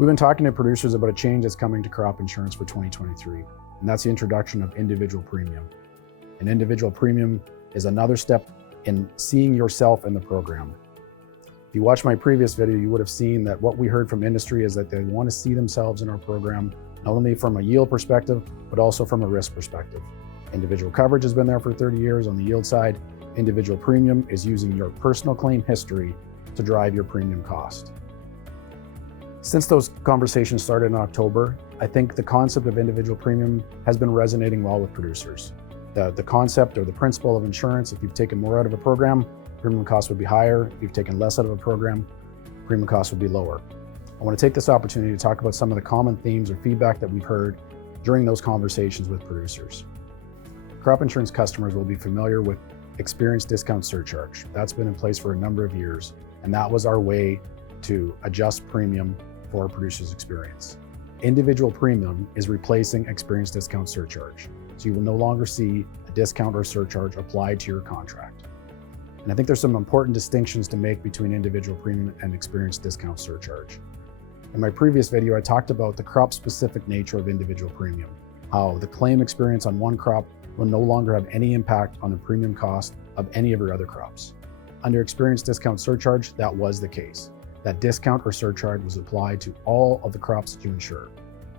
We've been talking to producers about a change that's coming to crop insurance for 2023, and that's the introduction of individual premium. An individual premium is another step in seeing yourself in the program. If you watched my previous video, you would have seen that what we heard from industry is that they want to see themselves in our program, not only from a yield perspective, but also from a risk perspective. Individual coverage has been there for 30 years on the yield side. Individual premium is using your personal claim history to drive your premium cost. Since those conversations started in October, I think the concept of individual premium has been resonating well with producers. The concept or the principle of insurance, if you've taken more out of a program, premium costs would be higher. If you've taken less out of a program, premium costs would be lower. I want to take this opportunity to talk about some of the common themes or feedback that we've heard during those conversations with producers. Crop insurance customers will be familiar with Experience Discount Surcharge. That's been in place for a number of years, and that was our way to adjust premium for a producer's experience. Individual premium is replacing Experience Discount Surcharge. So you will no longer see a discount or surcharge applied to your contract. And I think there's some important distinctions to make between individual premium and Experience Discount Surcharge. In my previous video, I talked about the crop-specific nature of individual premium, how the claim experience on one crop will no longer have any impact on the premium cost of any of your other crops. Under Experience Discount Surcharge, that was the case. That discount or surcharge was applied to all of the crops that you insure.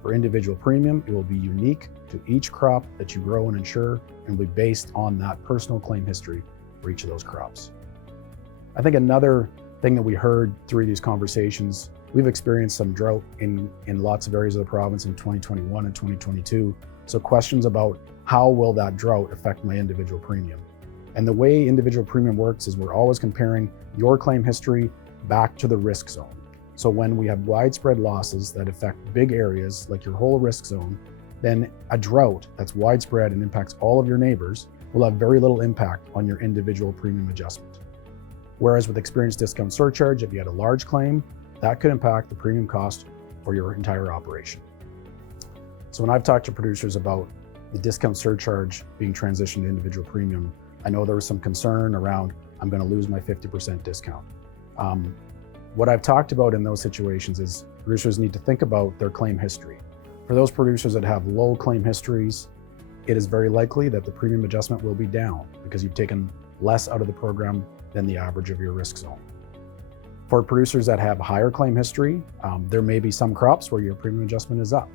For individual premium, it will be unique to each crop that you grow and insure and will be based on that personal claim history for each of those crops. I think another thing that we heard through these conversations, we've experienced some drought in lots of areas of the province in 2021 and 2022. So questions about how will that drought affect my individual premium? And the way individual premium works is we're always comparing your claim history back to the risk zone. So when we have widespread losses that affect big areas like your whole risk zone, then a drought that's widespread and impacts all of your neighbors will have very little impact on your individual premium adjustment. Whereas with Experience Discount Surcharge, if you had a large claim, that could impact the premium cost for your entire operation. So when I've talked to producers about the discount surcharge being transitioned to individual premium, I know there was some concern around, I'm going to lose my 50% discount. What I've talked about in those situations is producers need to think about their claim history. For those producers that have low claim histories, it is very likely that the premium adjustment will be down because you've taken less out of the program than the average of your risk zone. For producers that have higher claim history, there may be some crops where your premium adjustment is up.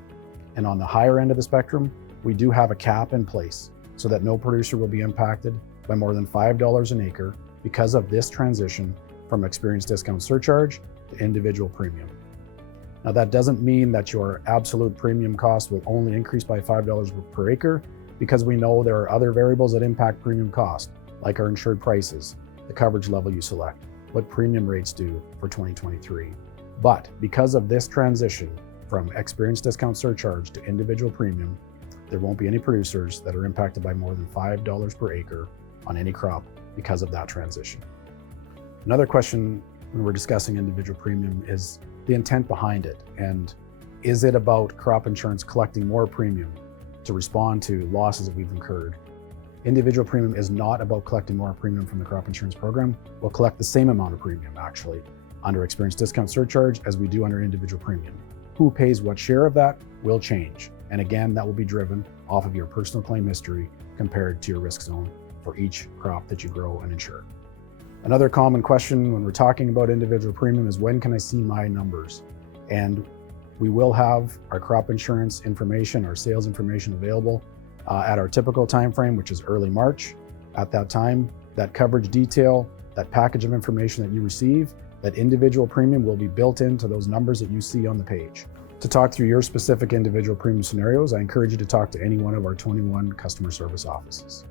And on the higher end of the spectrum, we do have a cap in place so that no producer will be impacted by more than $5 an acre because of this transition from Experience Discount Surcharge to individual premium. Now that doesn't mean that your absolute premium cost will only increase by $5 per acre, because we know there are other variables that impact premium cost, like our insured prices, the coverage level you select, what premium rates do for 2023. But because of this transition from Experience Discount Surcharge to individual premium, there won't be any producers that are impacted by more than $5 per acre on any crop because of that transition. Another question when we're discussing individual premium is the intent behind it. And is it about crop insurance collecting more premium to respond to losses that we've incurred? Individual premium is not about collecting more premium from the crop insurance program. We'll collect the same amount of premium actually under Experience Discount Surcharge as we do under individual premium. Who pays what share of that will change. And again, that will be driven off of your personal claim history compared to your risk zone for each crop that you grow and insure. Another common question when we're talking about individual premium is, when can I see my numbers? And we will have our crop insurance information, our sales information available at our typical time frame, which is early March. At that time, that coverage detail, that package of information that you receive, that individual premium will be built into those numbers that you see on the page. To talk through your specific individual premium scenarios, I encourage you to talk to any one of our 21 customer service offices.